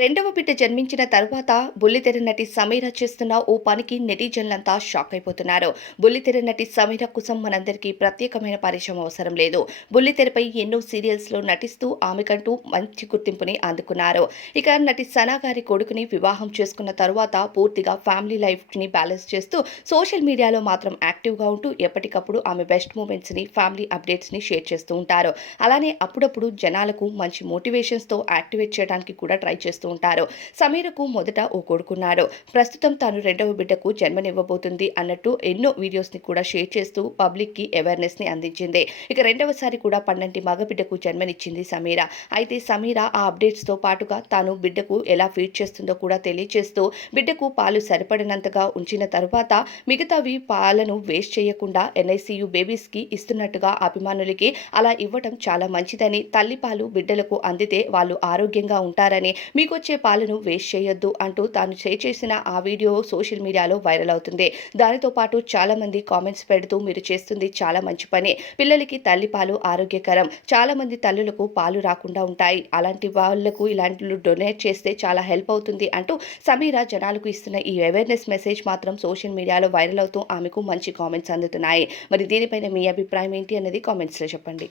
రెండవ బిడ్డ జన్మించిన తరువాత బుల్లితెర నటి సమీర చేస్తున్న ఓ పనికి నెటిజన్లంతా షాక్ అయిపోతున్నారు. బుల్లితెర నటి సమీర కోసం మనందరికీ ప్రత్యేకమైన పరిచయం అవసరం లేదు. బుల్లితెరపై ఎన్నో సీరియల్స్లో నటిస్తూ ఆమెకంటూ మంచి గుర్తింపుని అందుకున్నారు. ఇక నటి సనా గారి కొడుకుని వివాహం చేసుకున్న తరువాత పూర్తిగా ఫ్యామిలీ లైఫ్ని బ్యాలెన్స్ చేస్తూ సోషల్ మీడియాలో మాత్రం యాక్టివ్గా ఉంటూ ఎప్పటికప్పుడు ఆమె బెస్ట్ మూమెంట్స్ని ఫ్యామిలీ అప్డేట్స్ని షేర్ చేస్తూ ఉంటారు. అలానే అప్పుడప్పుడు జనాలకు మంచి మోటివేషన్స్తో యాక్టివేట్ చేయడానికి కూడా ట్రై చేస్తూ ఉంటారు. సమీరకు మొదట ఓ కొడుకున్నాడు. ప్రస్తుతం తాను రెండవ బిడ్డకు జన్మనివ్వబోతుంది అన్నట్టు ఎన్నో వీడియోస్ని కూడా షేర్ చేస్తూ పబ్లిక్కి అవేర్నెస్ని అందించింది. ఇక రెండవసారి కూడా పన్నెండు మగబిడ్డకు జన్మనిచ్చింది సమీర. అయితే సమీర ఆ అప్డేట్స్తో పాటుగా తాను బిడ్డకు ఎలా ఫీడ్ చేస్తుందో కూడా తెలియచేస్తూ బిడ్డకు పాలు సరిపడినంతగా ఉంచిన తర్వాత మిగతావి పాలను వేస్ట్ చేయకుండా ఎన్ఐసియు బేబీస్కి ఇస్తున్నట్టుగా అభిమానులకి అలా ఇవ్వటం చాలా మంచిదని తల్లి పాలు బిడ్డలకు అందితే వాళ్ళు ఆరోగ్యంగా ఉంటారని మీకు వచ్చే పాలను వేస్ట్ చేయొద్దు అంటూ తాను షేర్ చేసిన ఆ వీడియో సోషల్ మీడియాలో వైరల్ అవుతుంది. దానితో పాటు చాలా మంది కామెంట్స్ పెడుతూ మీరు చేస్తుంది చాలా మంచి పని. పిల్లలకి తల్లి పాలు ఆరోగ్యకరం. చాలా మంది తల్లులకు పాలు రాకుండా ఉంటాయి. అలాంటి వాళ్ళకు ఇలాంటి డొనేట్ చేస్తే చాలా హెల్ప్ అవుతుంది అంటూ సమీర జనాలకు ఇస్తున్న ఈ అవేర్నెస్ మెసేజ్ మాత్రం సోషల్ మీడియాలో వైరల్ అవుతూ ఆమెకు మంచి కామెంట్స్ అందుతున్నాయి. మరి దీనిపైన మీ అభిప్రాయం ఏంటి అనేది కామెంట్స్లో చెప్పండి.